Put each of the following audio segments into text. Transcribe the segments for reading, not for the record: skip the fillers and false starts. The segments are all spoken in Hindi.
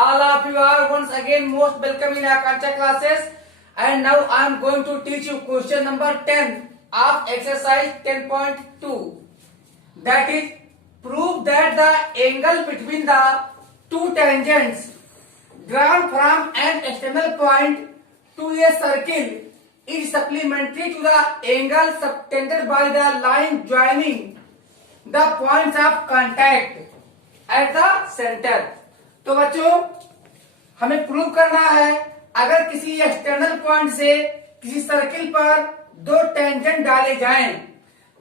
all of you are once again most welcome in our Kancha classes. And now I am going to teach you question number 10 of exercise 10.2. That is, prove that the angle between the two tangents drawn from an external point to a circle is supplementary to the angle subtended by the line joining the points of contact at the center. तो बच्चों हमें प्रूव करना है, अगर किसी एक्सटर्नल पॉइंट से किसी सर्किल पर दो टेंजेंट डाले जाएं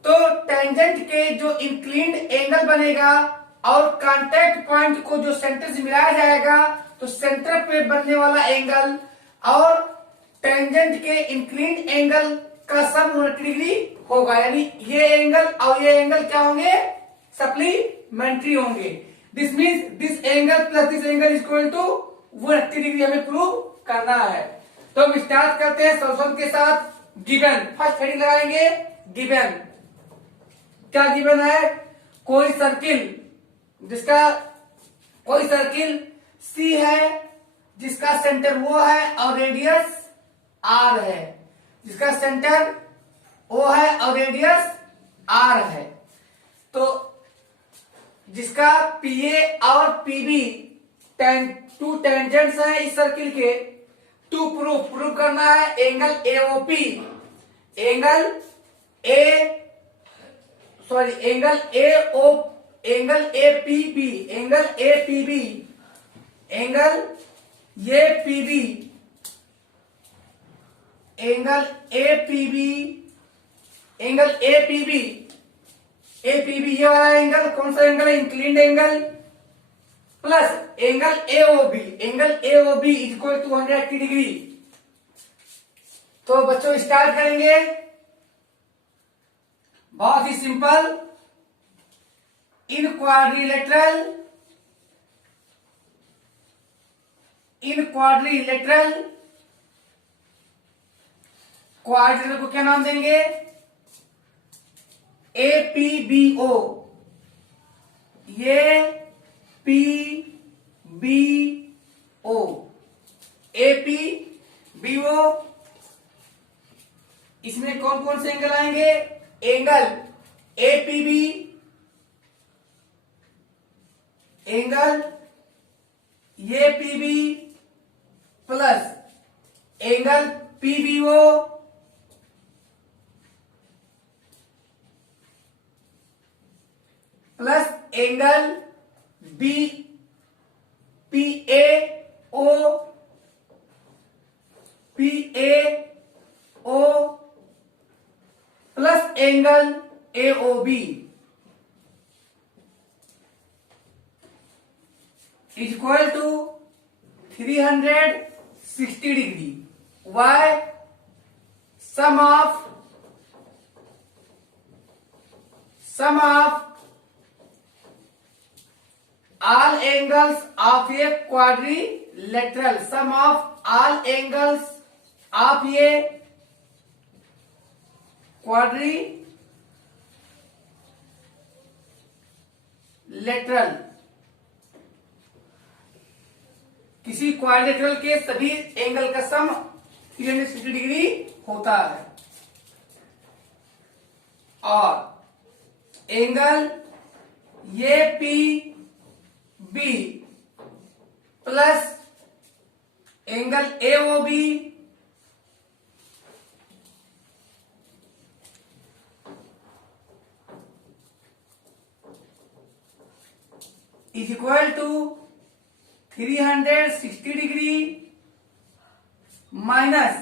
तो टेंजेंट के जो इंक्लिन्ड एंगल बनेगा और कांटेक्ट पॉइंट को जो सेंटर से मिलाया जाएगा तो सेंटर पे बनने वाला एंगल और टेंजेंट के इंक्लिन्ड एंगल का सम 180 डिग्री होगा। यानी ये एंगल और ये एंगल क्या होंगे? सप्लीमेंट्री होंगे। This means this angle plus this angle is equal to 180 degree हमें प्रूव करना है। तो हम स्टार्ट करते हैं सॉल्यूशन के साथ। गिवन, फर्स्ट हेडिंग लगाएंगे गिवन। क्या गिवन है? कोई सर्किल सी है जिसका सेंटर वो है और रेडियस आर है, जिसका सेंटर ओ है और रेडियस आर है। तो जिसका पीए और पीबी टू टेंजेंट्स है इस सर्किल के, टू प्रूव करना है angle AOP, angle APB, APB ये वाला एंगल कौन सा एंगल है? Inclined angle plus angle AOB, is equal to 180 degree. तो बच्चों स्टार्ट करेंगे, बहुत ही सिंपल। इन क्वाड्रिलेटरल को क्या नाम देंगे? एपीबीओ, ये पीबीओ, एपीबीओ। इसमें कौन कौन से एंगल आएंगे? एंगल एपीबी, एंगल ये PB plus angle PBO plus angle B PAO plus angle AOB is equal to 360 degree. Why? Sum of all angles of a quadrilateral, sum of all angles of a quadrilateral, किसी क्वाड्रिलेटरल के सभी एंगल का सम 360 डिग्री होता है। और एंगल ये P B plus angle AOB is equal to 360 degree minus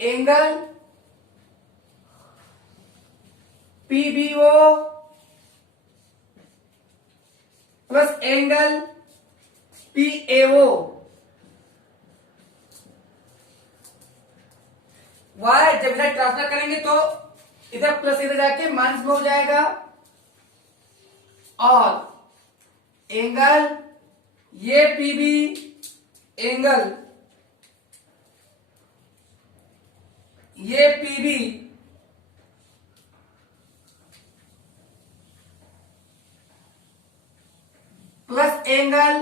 angle PBO plus angle PAO. Why जब इधर ट्रांसफर करेंगे तो इधर प्लस इधर जाके माइनस में हो जाएगा। और एंगल ये पीबी, एंगल ये PB plus angle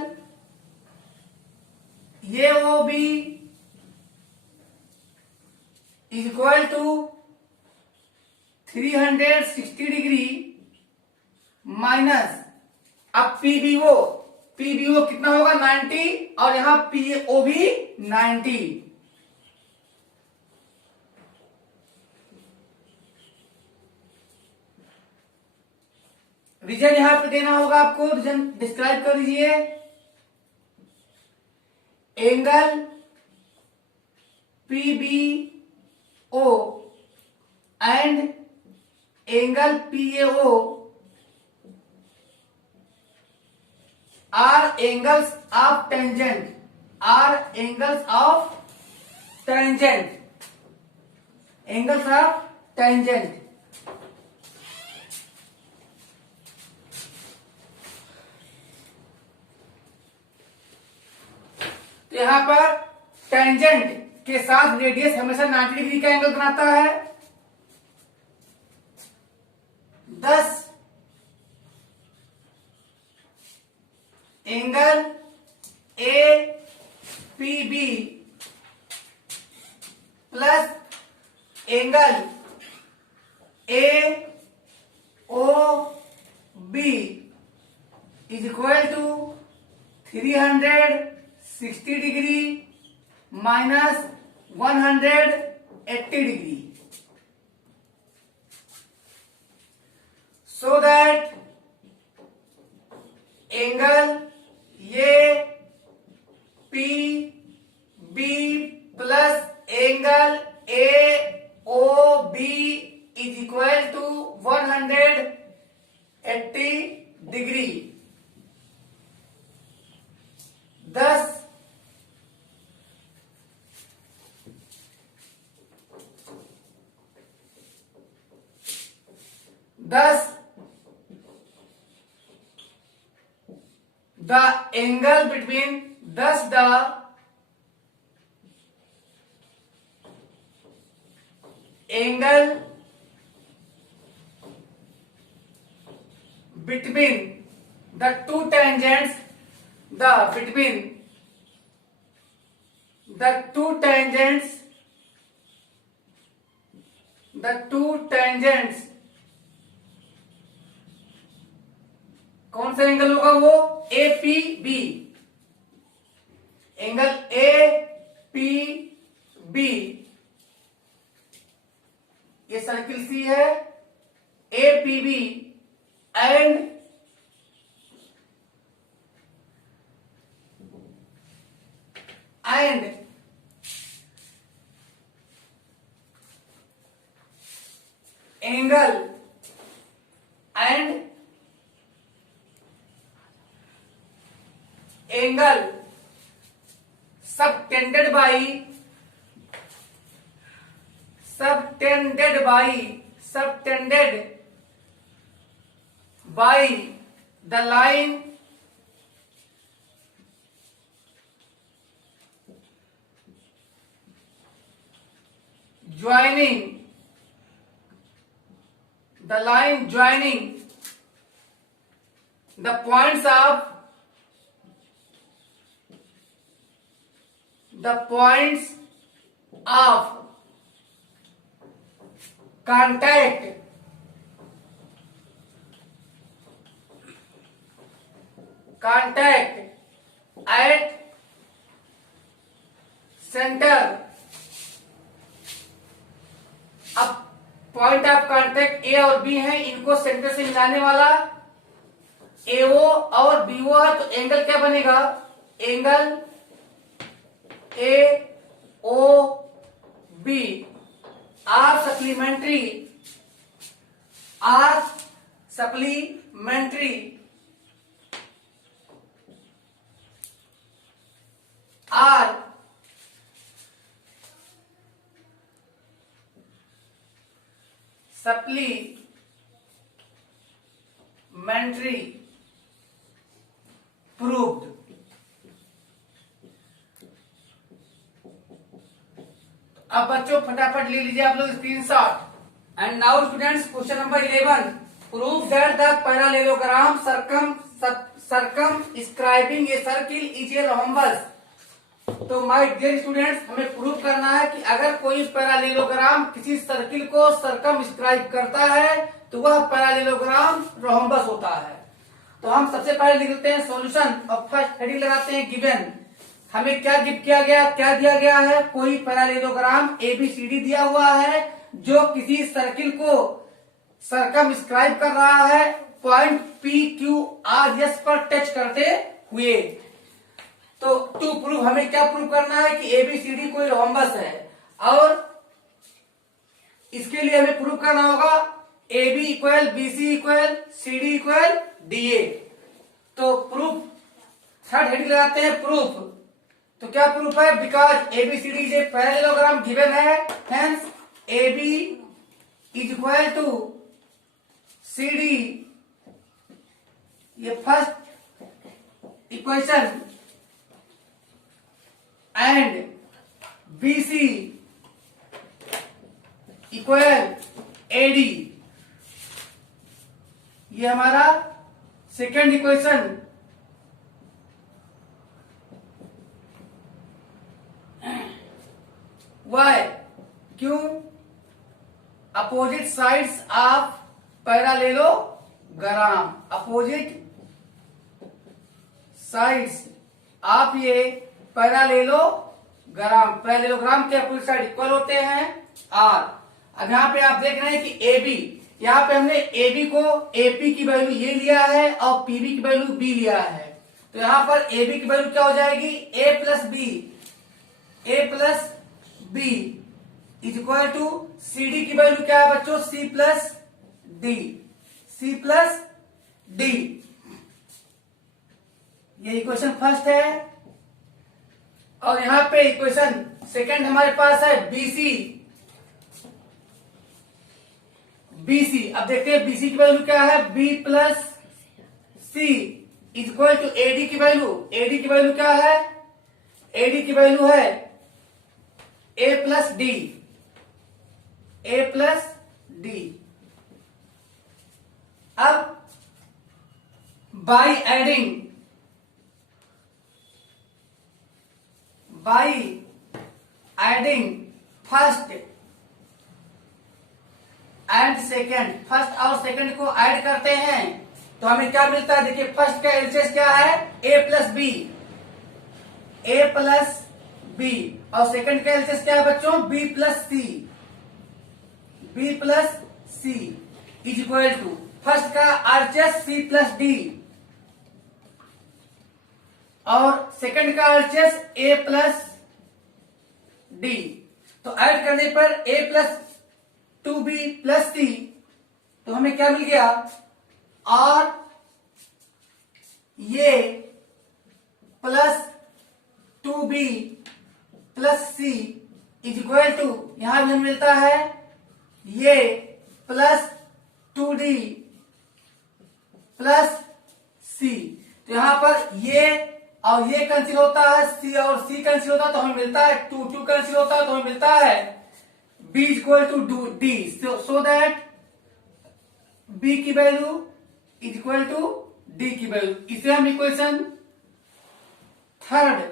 is equal to 360 degree minus, अब पीबीओ कितना होगा 90 और यहां पीओ भी 90। रीजन यहां पे देना होगा आपको, रीजन डिस्क्राइब कर दीजिए। Angle PBO and angle PAO are angles of tangent, are angles of tangent, angles of tangent। तो यहां पर टेंजेंट के साथ रेडियस हमेशा 90 डिग्री का एंगल बनाता है। 10 angle A P B plus angle A O B is equal to 360 degree minus 180 degree, so that angle ये P B plus angle A O B is equal to 180 degree. 10 the angle between thus the angle between the two tangents, the between the two tangents कौन सा एंगल होगा वो A P B, angle A P B, ये सर्किल सी है, A P B and angle subtended by the line joining the points of contact at center। अब पॉइंट ऑफ कांटेक्ट ए और बी है, इनको सेंटर से मिलाने वाला एओ और बीओ है, तो एंगल क्या बनेगा, angle A O B are supplementary are supplementary proved. अब बच्चों फटाफट ले लीजिए आप लोग screenshot. And now students question number 11, prove that the parallelogram circumscribing a circle is a rhombus तो माय डियर स्टूडेंट्स, हमें प्रूव करना है कि अगर कोई पैरालेलोग्राम किसी सर्किल को सर्कमस्क्राइब करता है तो वह पैरालेलोग्राम रोम्बस होता है। तो हम सबसे पहले लिख लेते हैं सॉल्यूशन और फर्स्ट हेडिंग लगाते हैं गिवन। हमें क्या गिव किया गया, क्या दिया गया है, कोई पैरालेलोग्राम एबीसीडी दिया हुआ है जो किसी सर्किल को सर्कमस्क्राइब कर रहा है point P Q R S पर टच करते हुए। तो टू प्रूव हमें क्या प्रूव करना है कि एबीसीडी कोई रोम्बस है, और इसके लिए हमें प्रूव करना होगा AB equal BC equal CD equal DA। तो प्रूफ थर्ड हेडिंग लगाते हैं प्रूफ। तो क्या प्रूफ है, because ABCD is a parallelogram given है, hence AB is equal to CD, ये first equation, and BC equal AD, ये हमारा सेकेंड इक्वेशन। वाई, क्यों, opposite sides of parallelogram, opposite sides of ये पैरालेलोग्राम, पैरालेलोग्राम के अपोजिट साइड इक्वल होते हैं आर। अब यहाँ पे आप देख रहे हैं कि AB, यहाँ पे हमने AB को AP की वैल्यू ये लिया है और PB की वैल्यू B लिया है। तो यहाँ पर AB की वैल्यू क्या हो जाएगी, A plus B is equal to CD की वैल्यू क्या है बच्चों, C प्लस D। ये इक्वेशन फर्स्ट है। और यहाँ पे इक्वेशन सेकंड हमारे पास है BC। अब देखते हैं BC की वैल्यू क्या है, B plus C is equal to AD की वैल्यू। AD की वैल्यू क्या है, AD की वैल्यू है A प्लस D। अब by adding first and second, first और सेकेंड को ऐड करते हैं तो हमें क्या मिलता है, देखिए फर्स्ट का एलसीएस क्या है, A प्लस B, और सेकंड का एलसीएस क्या है बच्चों, B plus C is equal to first का आरएचएस C प्लस D और सेकंड का आरएचएस A प्लस D। तो ऐड करने पर A plus 2B plus C, तो हमें क्या मिल गया, और ये plus 2B plus C is equal to, यहां भी हमें मिलता है ये प्लस 2D प्लस C। तो यहां पर ये और ये कैंसिल होता है, C और C कैंसिल होता है तो हमें मिलता है 2 कैंसिल होता है तो हमें मिलता है B is equal to D, so that B की value is equal to D की वैल्यू। इसे हम इक्वेशन थर्ड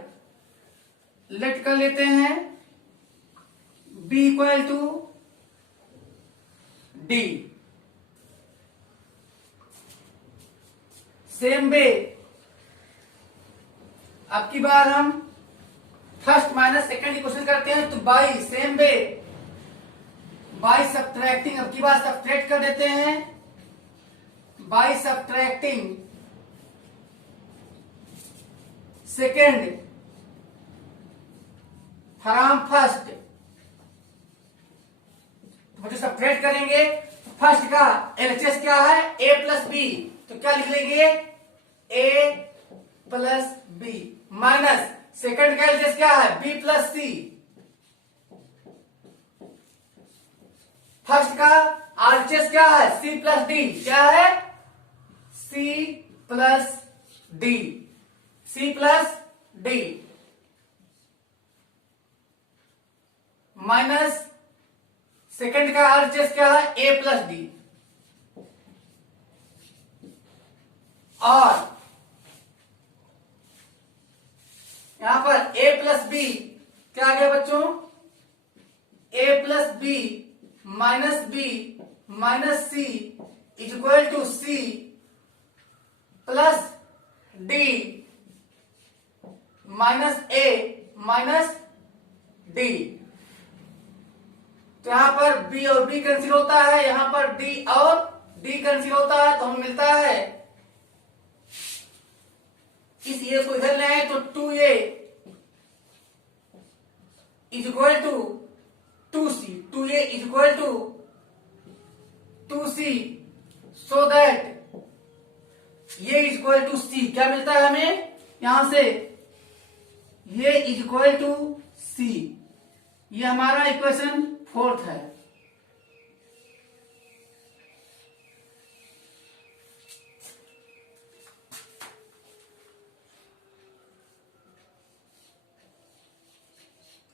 लेट कर लेते हैं, B equal to D। Same way अब की बार हम फर्स्ट माइनस सेकंड इक्वेशन करते हैं, तो by same way by subtracting, अब की बार सब्ट्रैक्ट कर देते हैं, by subtracting second from first, तो मुझे सब्ट्रैक्ट करेंगे, फर्स्ट का एलएचएस क्या है, A प्लस B, तो क्या लिख लेंगे, A plus B minus second का एलएचएस क्या है, B प्लस C, फर्स्ट का आरएचएस क्या है, C प्लस D, क्या है, C plus D, C plus D minus second का आरएचएस क्या है, A प्लस D, और यहां पर a प्लस बी क्या आ गया बच्चों, a plus B minus C is equal to C plus D minus A minus D. तो यहां पर b और b कैंसिल होता है, यहां पर d और d कैंसिल होता है, तो हमें मिलता है इस ए को इधर ले आए तो 2a is equal to 2c, 2a is equal to 2c, so that ये इज इक्वल टू c। क्या मिलता है हमें यहां से, ये इज इक्वल टू c। ये हमारा इक्वेशन 4 है।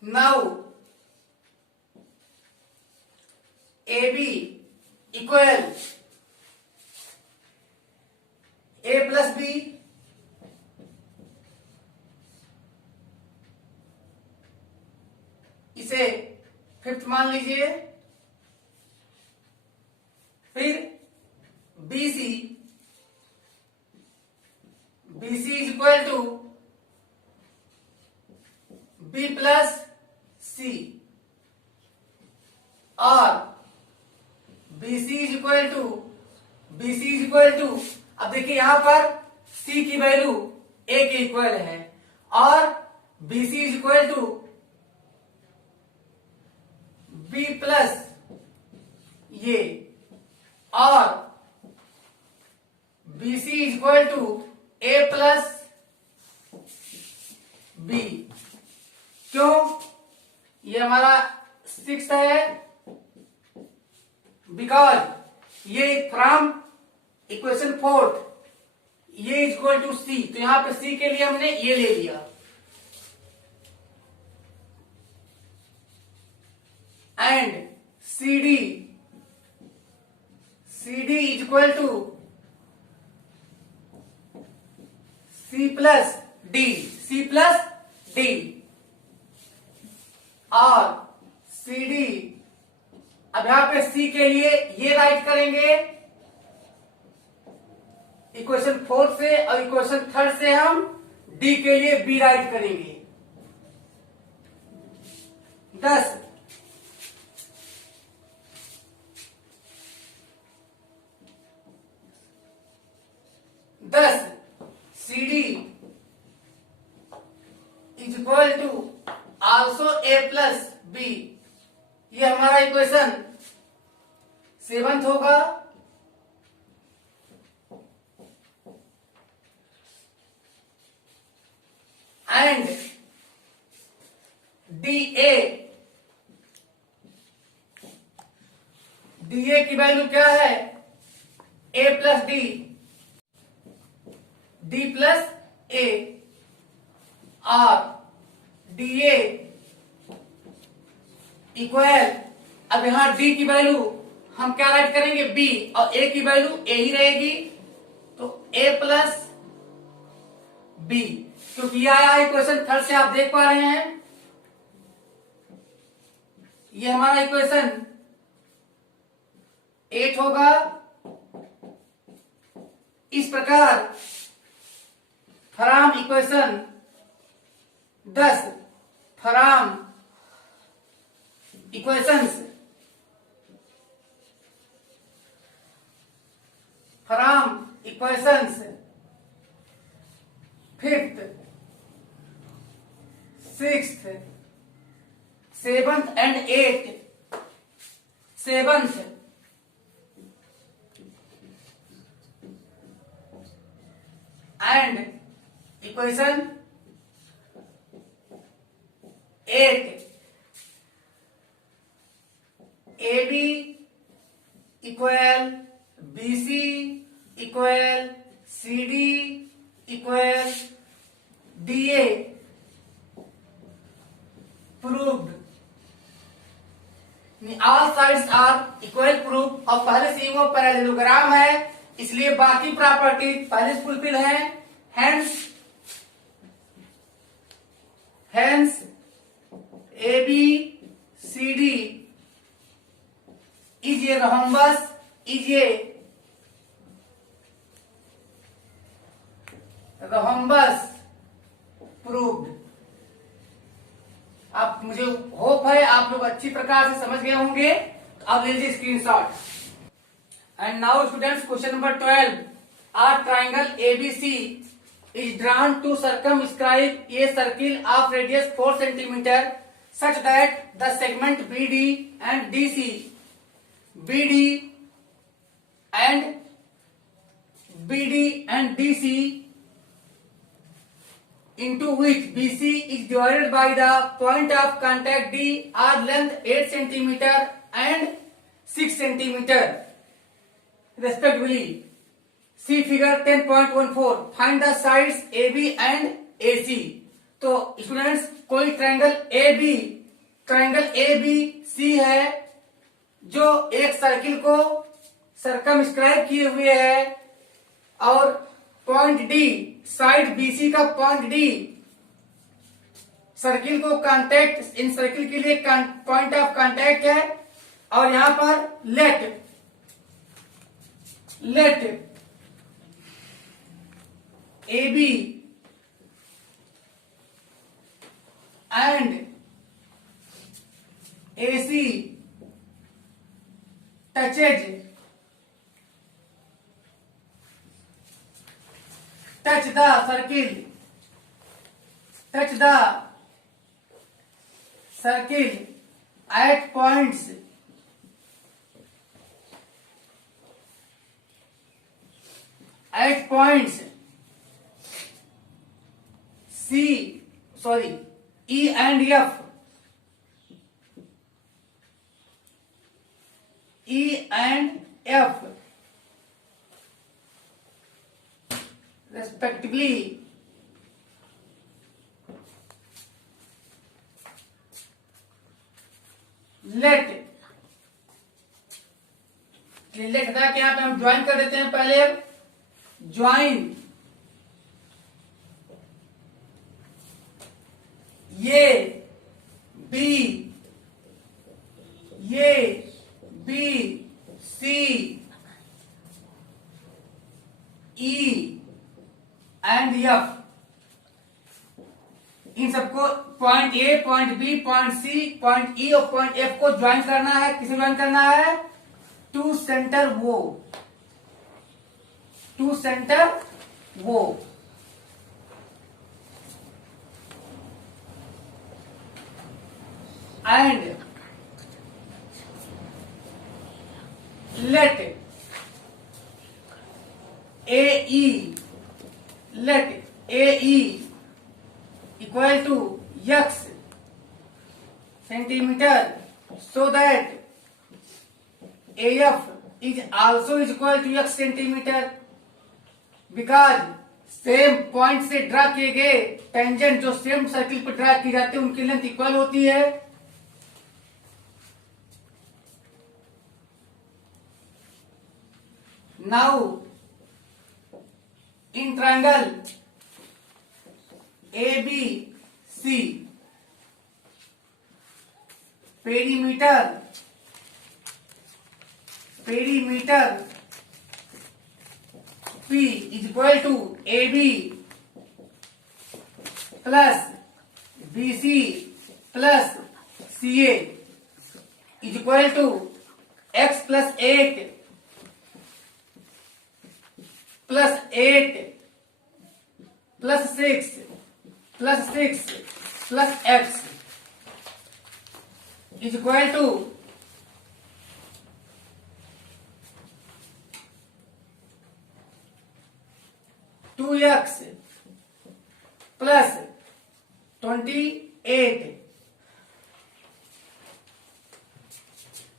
Now AB equal a plus B इसे फिफ्थ मान लीजिए, फिर BC is equal to B plus C और BC इज इक्वल टू अब देखिए यहां पर C की वैल्यू A के इक्वल है और BC is equal to B plus ये और BC is equal to A plus B। क्यों, ये हमारा 6 है, बिकॉज ये फ्रॉम इक्वेशन 4 ये इज इक्वल टू सी, तो यहां पे सी के लिए हमने ये ले लिया and CD is equal to C plus D और CD अब यहां पे C के लिए ये राइट करेंगे इक्वेशन 4 से और इक्वेशन 3 से हम D के लिए B राइट करेंगे। 10 CD is equal to also A plus B, ये हमारा इक्वेशन 7 होगा एंड DA की वैल्यू क्या है, A plus D plus A और DA इक्वल अब यहां D की वैल्यू हम क्या राइट करेंगे B और A की वैल्यू A ही रहेगी, तो A प्लस B, क्योंकि यह आया इक्वेशन 3 से आप देख पा रहे हैं ये हमारा इक्वेशन 8 होगा। इस प्रकार from equation 10 from equations fifth, sixth, seventh and eighth, seventh and equation 8 AB equal BC equal CD equal DA proved, all sides are equal proof. और पहले से ही वो पैरेललोग्राम है इसलिए बाकी प्रॉपर्टी पहले से फुलफिल है, hence hence ABCD is a rhombus is a rhombus proved। आप मुझे होप है आप लोग अच्छी प्रकार से समझ गए होंगे। अब ले लीजिए screenshot. And now students question number 12। A triangle ABC is drawn to circumscribe a circle of radius 4 cm such that the segment BD and DC into which BC is divided by the point of contact D are length 8 cm and 6 cm respectively। See figure 10.14। Find the sides AB and AC। तो स्टूडेंट्स कोई ट्रायंगल ABC है जो एक सर्किल को सर्कमस्क्राइब किए हुए है और पॉइंट डी साइड BC का पॉइंट डी सर्किल को कांटेक्ट इन सर्किल के लिए पॉइंट ऑफ कांटेक्ट है और यहां पर late AB and AC touch the circle at points E and F respectively। Let हटा के यहाँ पे हम ज्वाइन कर देते हैं। पहले ज्वाइन ये B C E and F इन सबको point A point B point C point E और पॉइंट एफ को ज्वाइन करना है। किसे ज्वाइन करना है? टू सेंटर वो and let AE equal to x centimeter so that AF is also equal to x centimeter because same point से ड्रा किए गए टेंजेंट जो सेम सर्किल पर ड्रा की जाती है उनकी लेंथ इक्वल होती है। Now in triangle ABC perimeter P is equal to AB plus BC plus CA is equal to x plus 8 plus 8 plus 6 plus 6 plus x is equal to 2x plus 28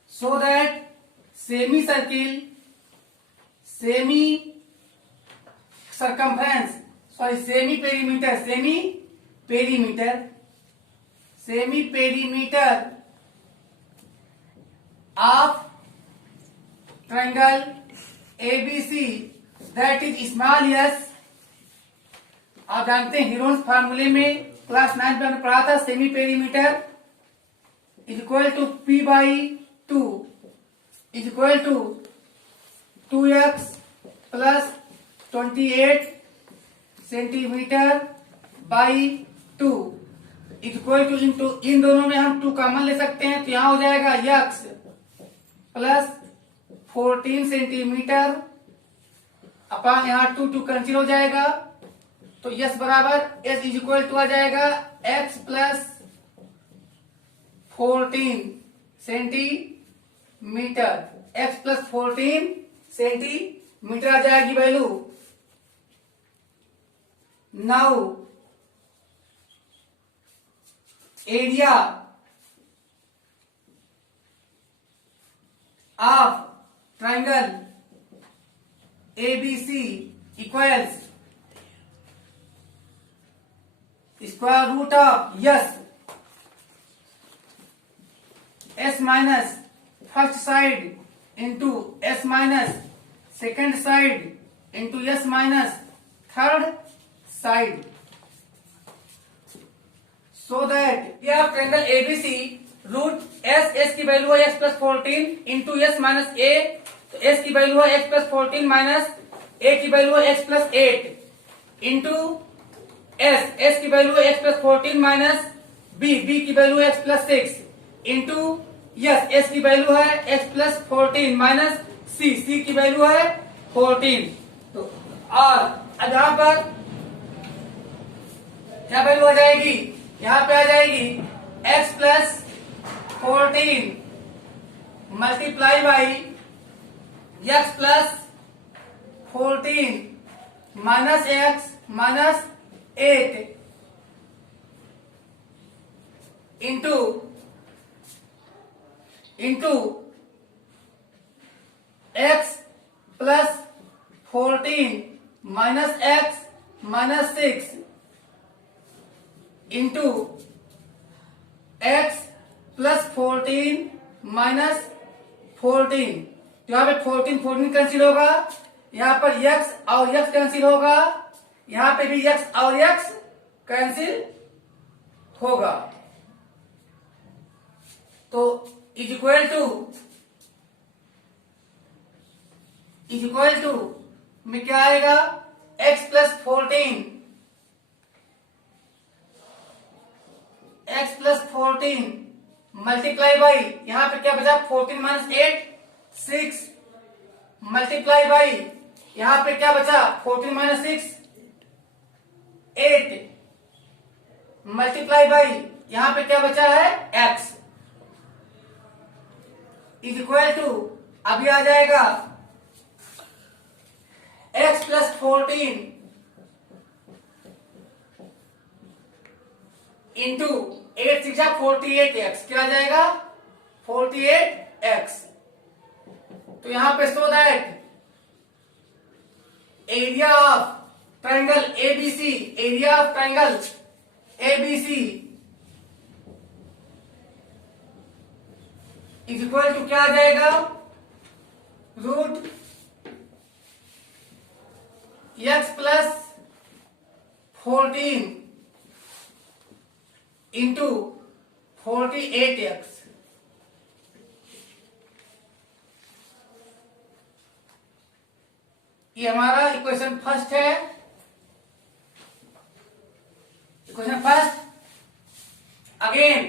so that semi perimeter of triangle ABC that is small s। आप जानते हैं हीरोन्स फार्मूले में क्लास 9 में हमने पढ़ा था semi perimeter is equal to P by 2 is equal to 2x plus 28 centimetre by 2 is equal to into इन दोनों में हम 2 कॉमन ले सकते हैं, तो यहां हो जाएगा x प्लस 14 सेंटीमीटर अपन यहाँ 2 कैंसिल हो जाएगा, तो यस बराबर एस इज इक्वल टू आ जाएगा x plus 14 centimetre, x plus 14 centimetre आ जाएगी value. Now area of triangle ABC equals square root of S minus first side into S minus second side into S minus third side, so that ये आप ट्रायंगल ABC रूट S की वैल्यू है x plus 14 into S minus a, तो S की वैल्यू है x प्लस 14 माइनस a की वैल्यू है x प्लस 8 इंटू S की वैल्यू है x प्लस 14 माइनस b की वैल्यू है x प्लस 6 इंटू S की वैल्यू है x प्लस 14 माइनस c की वैल्यू है 14। तो और अब यहां पर क्या वैल्यू आ जाएगी, यहां पे आ जाएगी x plus 14 multiply by x plus 14 minus x minus 8 into x plus 14 minus x minus 6 into x plus 14 minus 14, यहाँ पे 14 कैंसिल होगा, यहाँ पर x और x कैंसिल होगा, यहाँ पे भी x और x कैंसिल होगा, तो इज इक्वल टू में क्या आएगा x प्लस 14 मल्टीप्लाई बाई यहां पे क्या बचा 14 माइनस 8 6 मल्टीप्लाई बाई यहां पे क्या बचा 14 माइनस 6 8 मल्टीप्लाई बाई यहां पे क्या बचा है x इज इक्वल टू अभी आ जाएगा x प्लस 14 इंटू 8 6 48x क्या आ जाएगा 48x, तो यहां पे so that area of triangle ABC is equal to क्या आ जाएगा root x plus 14 into 48x, ये हमारा इक्वेशन फर्स्ट है। Equation first again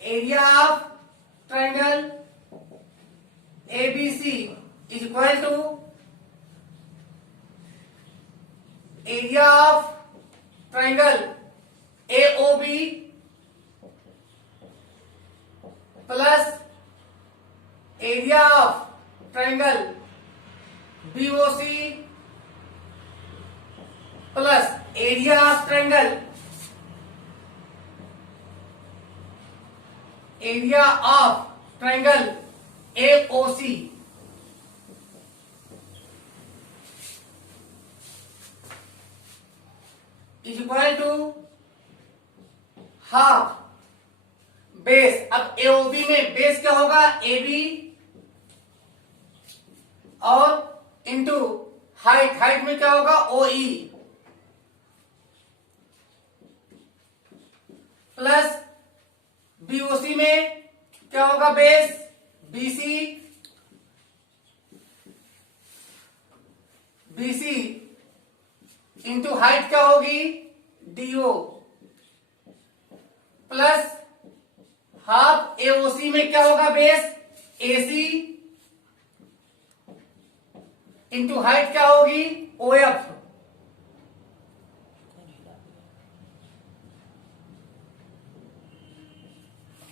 area of triangle ABC is equal to area of triangle AOB plus area of triangle BOC plus area of triangle AOC is equal to half base. अब AOB में बेस क्या होगा AB और इंटू हाइट में क्या होगा ओ ई प्लस बीओसी में क्या होगा base BC BC into height क्या होगी डीओ प्लस हाफ एओसी में क्या होगा बेस एसी इंटू हाइट क्या होगी OF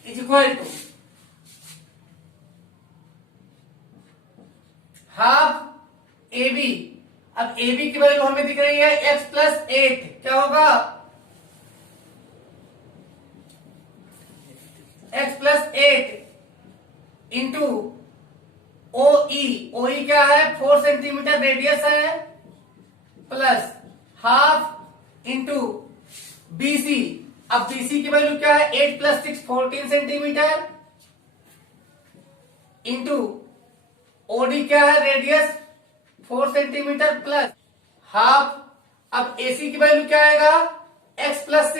is equal to half A B. अब ए बी की वैल्यू हमें दिख रही है एक्स प्लस 8 क्या होगा एक्स प्लस 8 इंटू ओई क्या है 4 सेंटीमीटर रेडियस है प्लस हाफ इंटू बीसी। अब बीसी की वैल्यू क्या है 8 प्लस 6 14 सेंटीमीटर इंटू ओडी क्या है रेडियस 4 सेंटीमीटर प्लस हाफ। अब एसी की वैल्यू क्या आएगा x plus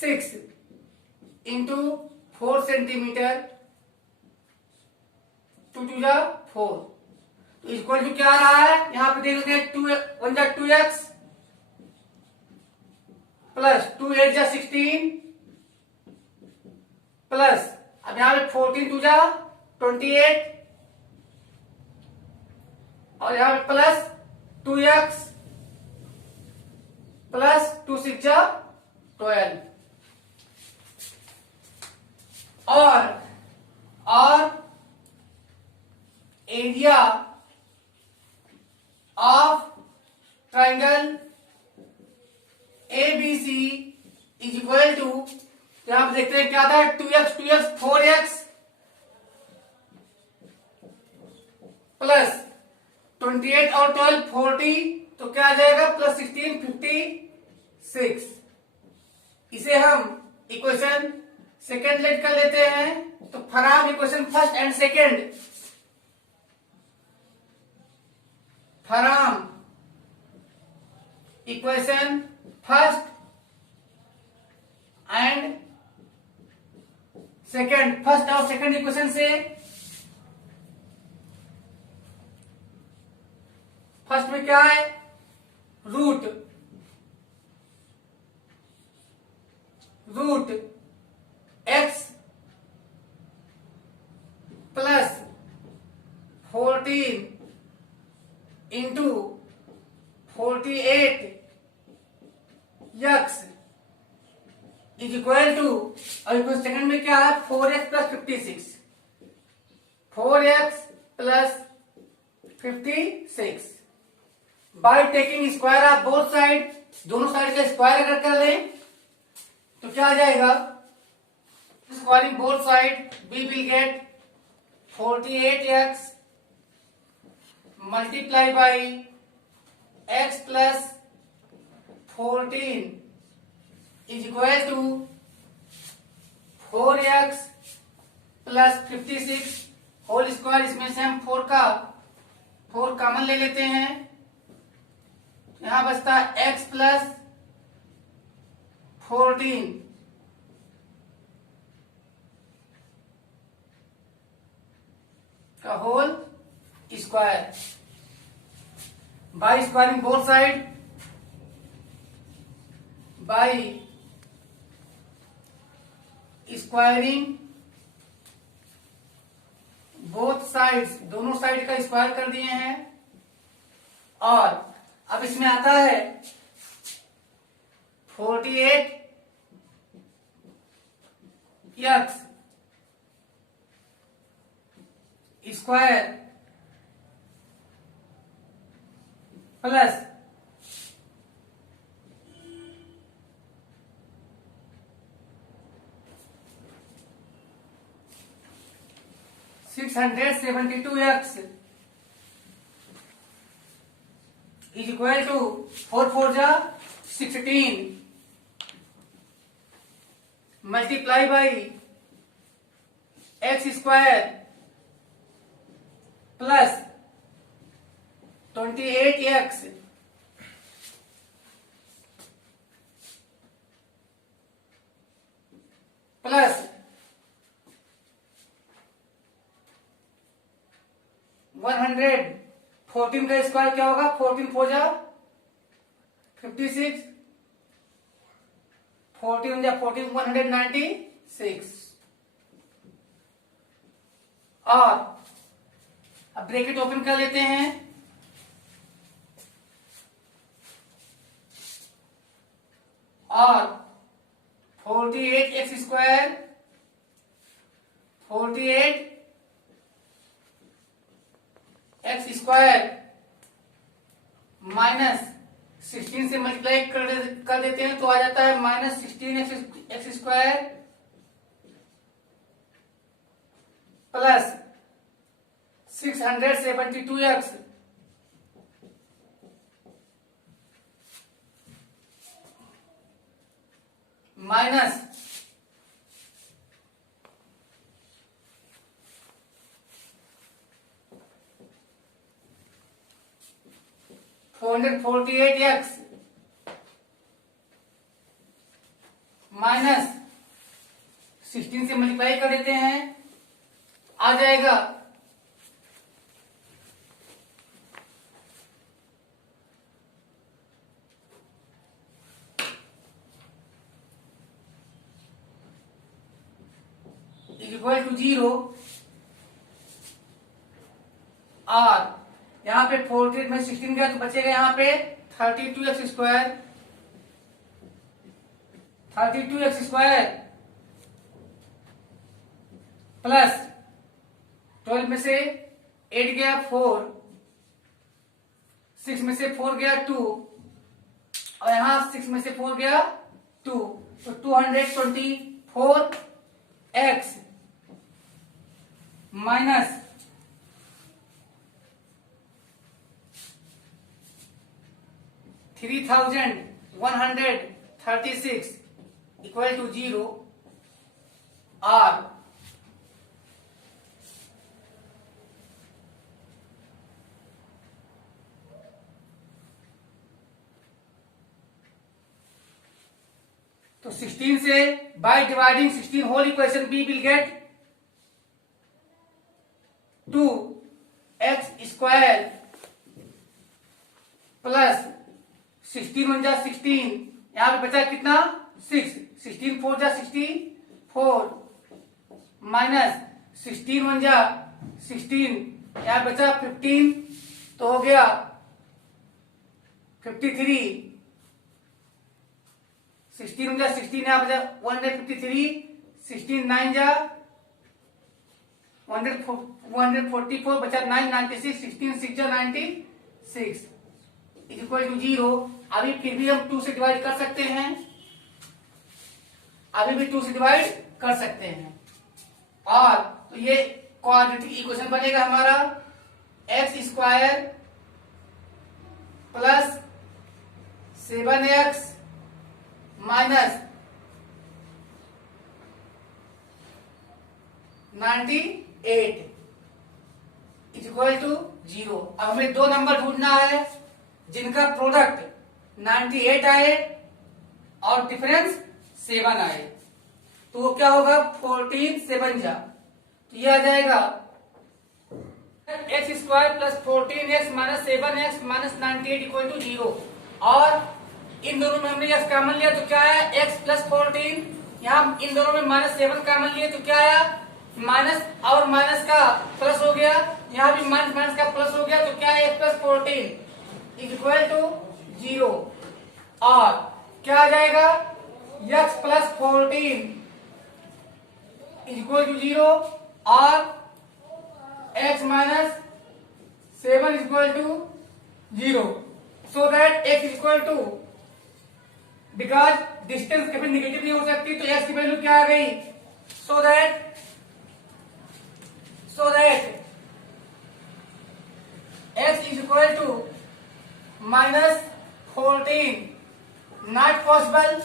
6 into 4 centimetre 2 two जा 4 तो इक्वल टू क्या आ रहा है यहां पे देख लेते हैं 1 जा 2x प्लस 2 8 जा 16 प्लस अब यहां पे 14 2 जा 28 और यहां पे प्लस 2x प्लस 2 6 जा 12 और area of triangle ABC is equal to यहां पर देखते हैं क्या था 2x 4x प्लस 28 और 12 40 तो क्या आ जाएगा प्लस 16 56। इसे हम इक्वेशन सेकेंड लेट कर लेते हैं तो from equation first and second from equation first and second first और सेकेंड इक्वेशन से फर्स्ट में क्या है root x plus 14 into 48 x is equal to और सेकंड में क्या है 4x plus 56 4x plus 56 by taking square of both side दोनों साइड का स्क्वायर अगर कर लें तो क्या आ जाएगा squaring both side we will get 48x multiply by x plus 14 is equal to 4x plus 56 whole square. इसमें से हम 4 कॉमन ले लेते हैं यहां बचता है x प्लस 14 का whole square by squaring both side by squaring both sides दोनों साइड का स्क्वायर कर दिए हैं और अब इसमें आता है 48 x square plus 672x is equal to 4 4 जा 16 multiply by x square plus 28x plus 114 का स्क्वायर क्या होगा? 14 4 जा 56, 14 जा 14 196। और अब ब्रैकेट ओपन कर लेते हैं, और 48x square 48x square minus 16 से मल्टीप्लाई कर देते हैं तो आ जाता है minus 16x square plus 672x minus 448x minus 16 से मल्टीप्लाई कर देते हैं, आ जाएगा इक्वल टू 0। और यहाँ पे 48 में 16 गया तो बचेगा यहाँ पे 32x स्क्वायर प्लस 12 में से 8 गया 4, 6 में से 4 गया 2, और यहाँ 6 में से 4 गया 2, तो 224x माइनस 3136 इक्वल टू 0। और तो 16 से by dividing 16 whole equation we will get 2x square plus 16 1 जा 16, यहां पे बचा कितना 6, 16 4 जा 64 माइनस 16 1 जा 16, यहां बचा 15 तो हो गया 53, 16 1 जा 16, यहां बचा 153, 16 9 जा 144 बचा 9 96, 16 6 जा 96 इक्वल टू 0। अभी फिर भी हम 2 से डिवाइड कर सकते हैं, अभी भी 2 से डिवाइड कर सकते हैं, और तो ये क्वाड्रेटिक इक्वेशन बनेगा हमारा x square plus 7x minus 98 equal to 0। अब हमें दो नंबर ढूंढना है जिनका प्रोडक्ट 98 आए और डिफरेंस 7 आए, तो वो क्या होगा 14 7 जा, तो ये आ जाएगा x square plus 14x minus 7x minus 98 equal to 0। और इन दोनों में हमने x कॉमन लिया तो क्या आया x प्लस 14, यहाँ इन दोनों में माइनस 7 कॉमन लिए तो क्या आया माइनस और माइनस का प्लस हो गया, यहाँ भी माइनस माइनस का प्लस हो गया तो क्या है x प्लस 14 इक्वल टू 0। और क्या आ जाएगा x प्लस 14 इक्वल टू 0 और x minus 7 equal to 0, so that x equal to, because distance कभी निगेटिव नहीं हो सकती तो x की वैल्यू क्या आ गई, so that x is equal to minus 14, not possible,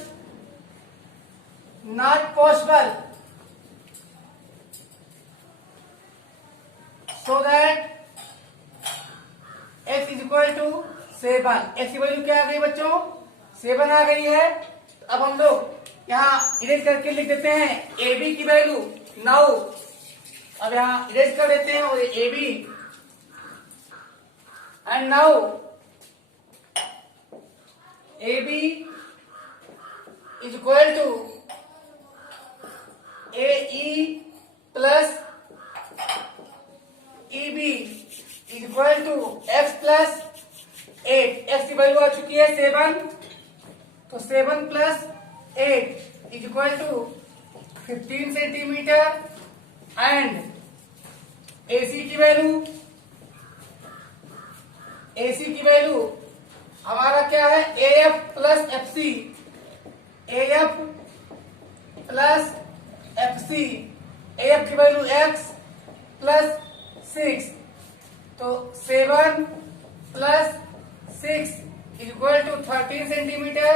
so that x is equal to 7। x की वैल्यू क्या आ गई बच्चों? 7 आ गई है। तो अब हम लोग यहाँ इरेज करके लिख देते हैं ab की वैल्यू 9। अब यहाँ इरेज कर देते हैं और ab and now ab is equal to AE plus EB is equal to x plus 8। x की वैल्यू आ चुकी है 7, तो 7 plus 8 is equal to 15 centimetre. And AC की वैल्यू हमारा क्या है? AF plus FC। AF plus FC। AF की वैल्यू x प्लस 6, तो 7 plus 6 is equal to 13 centimetre.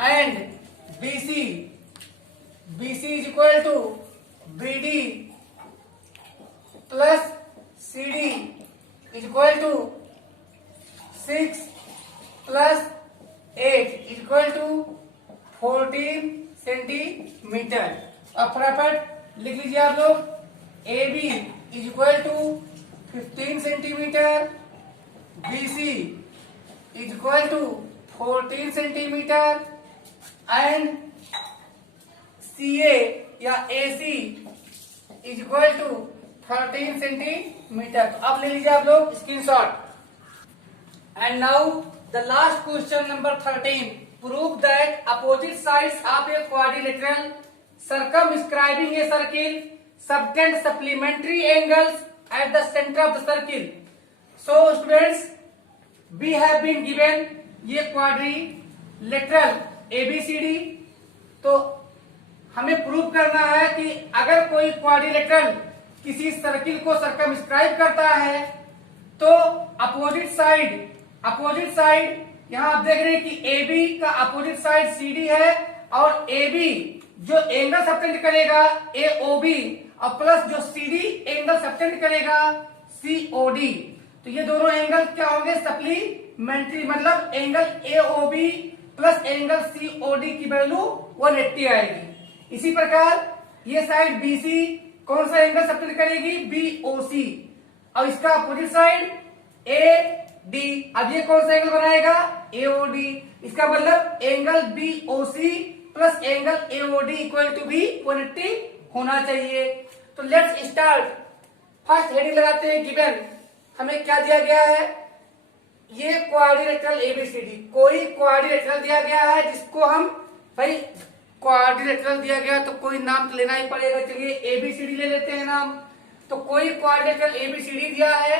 And BC is equal to BD plus CD is equal to 6 plus 8 is equal to 14 centimetre. अब फटाफट लिख लीजिए आप लोग। AB is equal to 15 centimetre, BC is equal to 14 centimetre and CA या AC is equal to 13 centimetre. तो अब ले लीजिए आप लोग screenshot. And now the last question number 13। Prove that opposite sides of a quadrilateral circumscribing a circle subtend supplementary angles at the center of the circle. So students, we have been given ये quadrilateral ABCD। तो हमें प्रूव करना है कि अगर कोई क्वाड्रिलेटरल किसी सर्किल को सर्कमस्क्राइब करता है तो अपोजिट साइड यहां आप देख रहे हैं कि AB का अपोजिट साइड CD है और AB जो एंगल सबटेंड करेगा AOB और प्लस जो CD एंगल सबटेंड करेगा COD। तो ये दोनों एंगल क्या होंगे? सप्लीमेंट्री, मतलब angle AOB plus angle COD की वैल्यू 180 आएगी। इसी प्रकार ये साइड BC कौन सा एंगल सबटेंड करेगी? BOC। और इसका अपोजिट साइड AD, अब ये कौन सा एंगल बनाएगा? AOD। इसका मतलब angle BOC plus angle AOD equal to भी 180 होना चाहिए। तो लेट्स स्टार्ट। फर्स्ट हेडिंग लगाते हैं गिवन। हमें क्या दिया गया है? ये क्वाड्रिलेटरल ABCD। कोई क्वाड्रिलेटरल दिया गया है जिसको हम, भाई क्वाड्रिलेटरल दिया गया तो कोई नाम तो लेना ही पड़ेगा। चलिए ABCD ले लेते हैं नाम। तो कोई क्वाड्रिलेटरल ABCD दिया है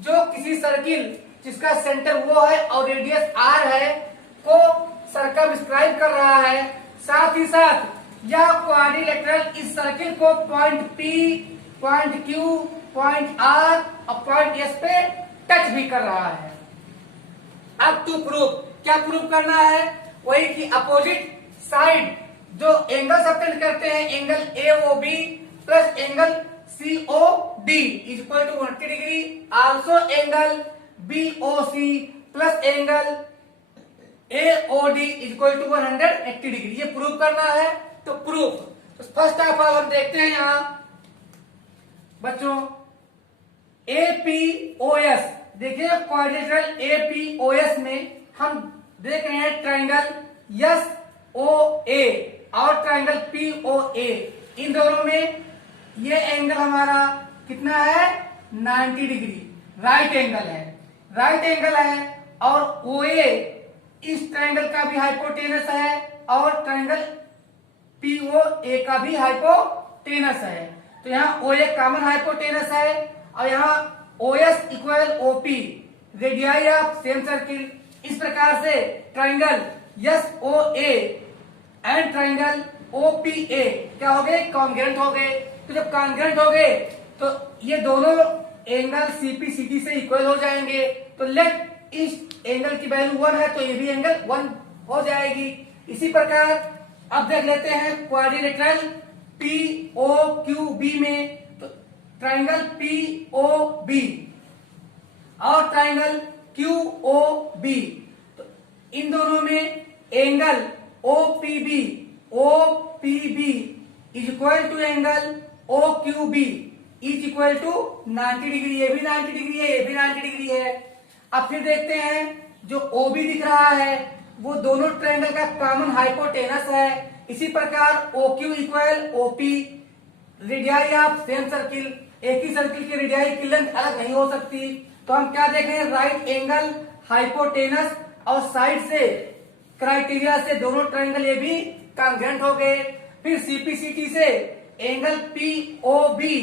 जो किसी सर्किल जिसका सेंटर वो है और रेडियस R है को सर्कमस्क्राइब कर रहा है। साथ ही साथ यह क्वाड्रिलेटरल इस सर्किल को point P, point Q, point R और पॉइंट S पे टच भी कर रहा है। अब टू प्रूव, क्या प्रूव करना है? वही कि अपोजिट साइड जो एंगल सबटेंड करते हैं angle AOB plus angle COD is equal to 180 degree. Also angle BOC plus angle AOD is equal to 180 degree. ये प्रूव करना है। तो प्रूफ, तो फर्स्ट ऑफ ऑल हम देखते हैं यहां बच्चों APOS। देखिए क्वाड्रिलेटरल APOS में हम देख रहे हैं ट्राइंगल SOA और ट्राइंगल POA। इन दोनों में ये एंगल हमारा कितना है? 90 डिग्री राइट एंगल है और OA इस ट्राइंगल का भी हाइपोटेनस है और ट्राइंगल POA का भी हाइपोटेनस है। तो यहाँ OA कॉमन हाइपोटेनस है और यहाँ OS equal OP, radii of same circle. इस प्रकार से triangle SOA and triangle OPA क्या हो गए? कॉन्ग्रुएंट हो गए। तो जब कॉन्ग्रुएंट हो गए तो ये दोनों एंगल CPCD से इक्वल हो जाएंगे। तो लेट इस एंगल की वैल्यू 1 है तो ये भी एंगल 1 हो जाएगी। इसी प्रकार अब देख लेते हैं क्वाड्रिलेटरल POQB में। तो ट्राइंगल POB और ट्राइंगल क्यू ओ बी, तो इन दोनों में angle O P B is equal to angle O Q B is equal to 90 degree. ये भी 90 डिग्री है, ये भी 90 डिग्री है। अब फिर देखते हैं जो ओ बी दिख रहा है वो दोनों ट्रायंगल का कॉमन हाइपोटेनस है। इसी प्रकार O Q equal O P, radii of same circle, एक ही सर्किल की रेडियाई की लेंथ अलग नहीं हो सकती। तो हम क्या देख रहे हैं, राइट एंगल हाइपोटेनस और साइड से क्राइटेरिया से दोनों ट्रायंगल ये भी कॉन्ग्रुएंट हो गए। फिर सीपीसीटी से एंगल पीओबी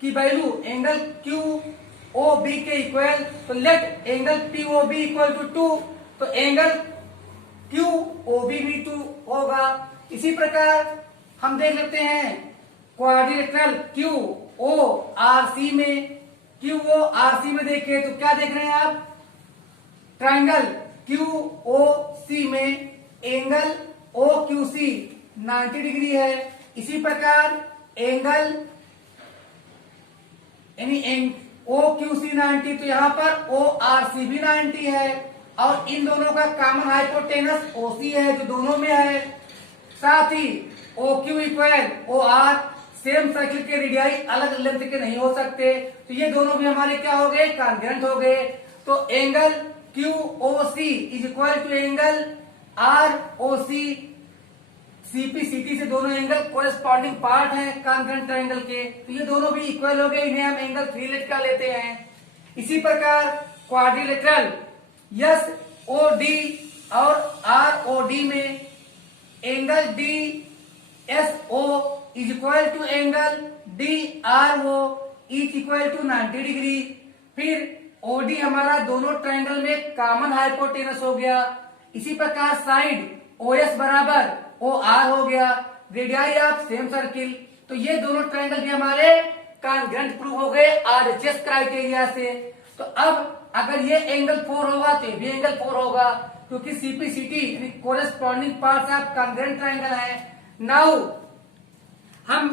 की value angle Q O B के इक्वल, तो let angle POB equal to 2, तो एंगल क्यू ओ बी भी 2 होगा। इसी प्रकार हम देख लेते हैं quadrilateral Q O R C में, क्यू ओ आर सी में देखिए तो क्या देख रहे हैं आप, ट्राइंगल क्यू ओ सी में angle O Q C 90 degree है। इसी प्रकार एंगल यानी ओ क्यू सी 90, तो यहां पर ओ आर सी भी 90 है और इन दोनों का कॉमन हाइपोटेनस ओ सी है जो दोनों में है। साथ ही O Q equal O R, same circle के रेडियाई अलग लेंथ के नहीं हो सकते, तो ये दोनों भी हमारे क्या हो गए, कॉन्ग्रुएंट हो गए। तो angle Q O C is equal to angle R O C, CPCT से दोनों एंगल कोरेस्पॉन्डिंग पार्ट है कॉन्ग्रुएंट ट्रायंगल के, तो ये दोनों भी इक्वल हो गए, इन्हें हम एंगल 3 लेट का लेते हैं। इसी प्रकार क्वाड्रिलेटरल यस ओ डी और आर ओ डी में angle D S O is equal to angle D R O is equal to 90 degree. फिर ओडी हमारा दोनों ट्रायंगल में कॉमन हाइपोटेनस हो गया। इसी प्रकार साइड ओ एस बराबर ओ आर हो गया, रेडियाई ऑफ सेम सर्किल, तो ये दोनों ट्रायंगल भी हमारे कॉन्ग्रुएंट प्रूव हो गए आरएचएस क्राइटेरिया से। तो अब अगर ये एंगल 4 होगा तो ये भी एंगल 4 होगा, क्योंकि CPCT corresponding parts of congruent triangle है। नाउ हम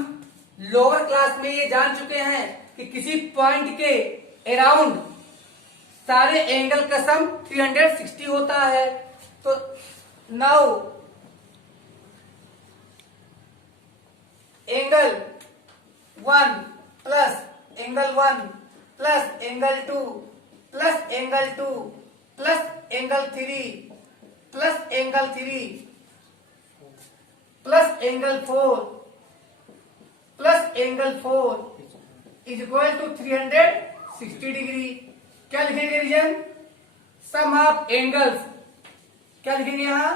लोअर क्लास में ये जान चुके हैं कि किसी पॉइंट के अराउंड सारे एंगल का सम 360 होता है। तो now angle 1 plus angle 1 plus angle 2 plus angle 2 plus angle 3 plus angle 3 plus angle 4 plus angle 4 is equal to 360 degree. क्या लिखेंगे रीजन, सम ऑफ एंगल्स, क्या लिखेंगे यहां,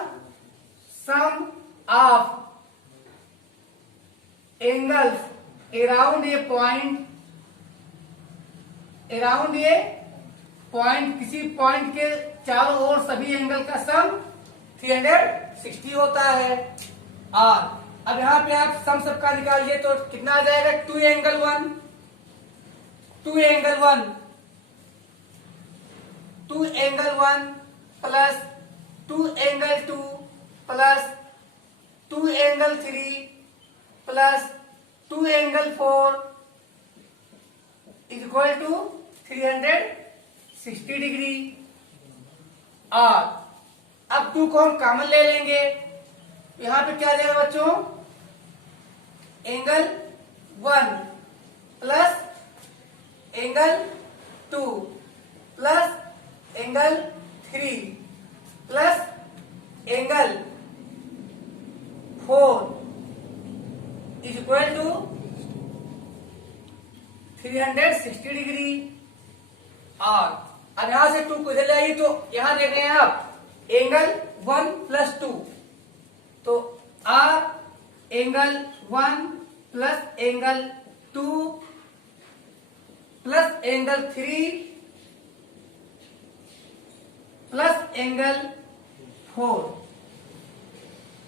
sum of angles around a point, around a point, किसी पॉइंट के चारों ओर सभी एंगल का सम 360 होता है। और अब यहां पे आप सम सबका निकालिए तो कितना आ जाएगा, 2 angle 1, 2 angle 1, 2 angle 1 plus 2 angle 2 plus 2 angle 3 plus 2 angle 4 is equal to 360 degree. और अब 2 को हम कॉमन ले लेंगे, यहां पे क्या देगा बच्चों, angle 1 plus angle 2 plus angle 3 plus angle 4 is equal to 360 degree. और अब यहां से 2 को इधर ले आइए तो यहां देख रहे हैं आप एंगल 1 प्लस 2, तो or angle 1 plus angle 2 plus angle 3 plus angle 4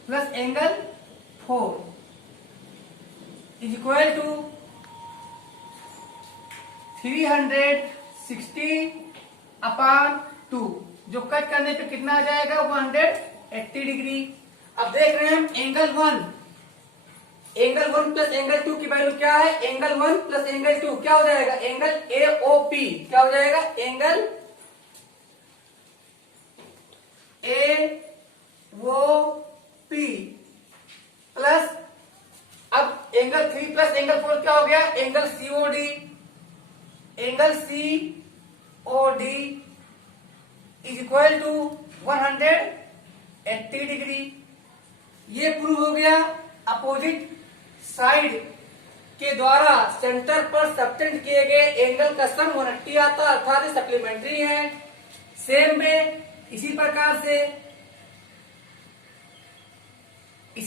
plus angle 4 is equal to 360 upon 2, जो कट करने पे कितना आ जाएगा, 180 डिग्री। अब देख रहे हैं हम एंगल 1, एंगल 1 प्लस एंगल 2 की वैल्यू क्या है? एंगल 1 प्लस एंगल 2 क्या हो जाएगा? Angle AOP। क्या हो जाएगा? एंगल AOP प्लस, अब एंगल 3 प्लस एंगल 4 क्या हो गया? Angle COD। Angle COD is equal to 180 degree. ये प्रूव हो गया अपोजिट साइड के द्वारा सेंटर पर सबटेंड किए गए एंगल का सम 180 आता, अर्थात ये सप्लीमेंट्री है। सेम में इसी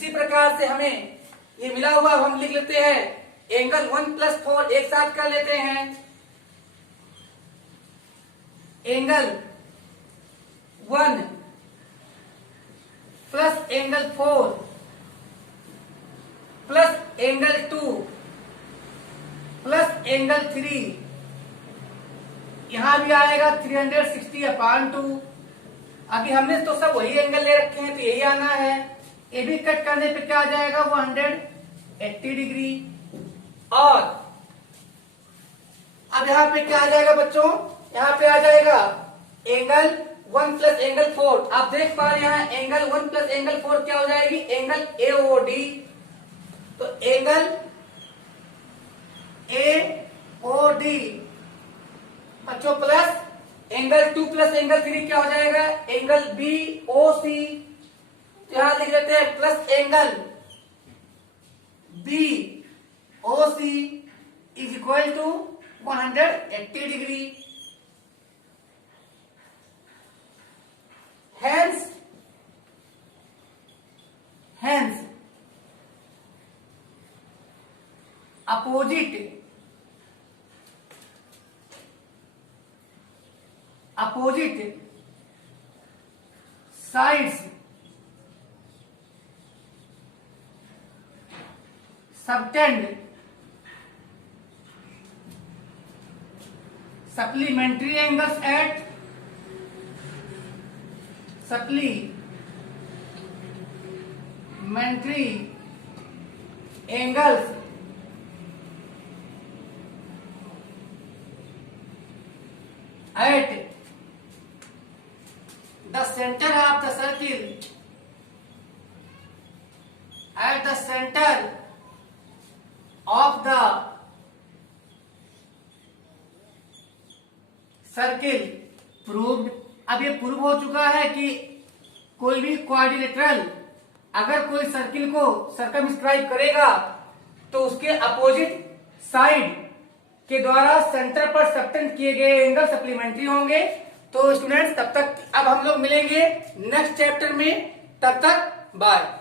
प्रकार से हमें ये मिला हुआ, हम लिख लेते हैं एंगल 1 प्लस 4 एक साथ कर लेते हैं। Angle 1 plus angle 4 plus angle 2 plus angle 3, यहां भी आएगा 360/2। अभी हमने तो सब वही एंगल ले रखे हैं तो यही आना है। ये भी कट करने पे क्या आ जाएगा? 180 डिग्री। और अब यहां पे क्या आ जाएगा बच्चों? यहां पे आ जाएगा एंगल 1 प्लस एंगल 4। आप देख पा रहे हैं एंगल 1 प्लस एंगल 4 क्या हो जाएगी? Angle AOD। तो एंगल AOD बच्चों प्लस एंगल 2 प्लस एंगल 3 क्या हो जाएगा? Angle BOC। तो यहां लिख लेते हैं plus angle BOC is equal to 180 degree. Hence opposite sides subtend supplementary angles at the center of the circle, at the center of the circle proved. अब ये प्रूव हो चुका है कि कोई भी क्वाड्रिलेटरल अगर कोई सर्किल को सर्कमस्क्राइब करेगा तो उसके अपोजिट साइड के द्वारा सेंटर पर सबटेंड किए गए एंगल सप्लीमेंट्री होंगे। तो स्टूडेंट्स तब तक अब हम लोग मिलेंगे नेक्स्ट चैप्टर में, तब तक बाय।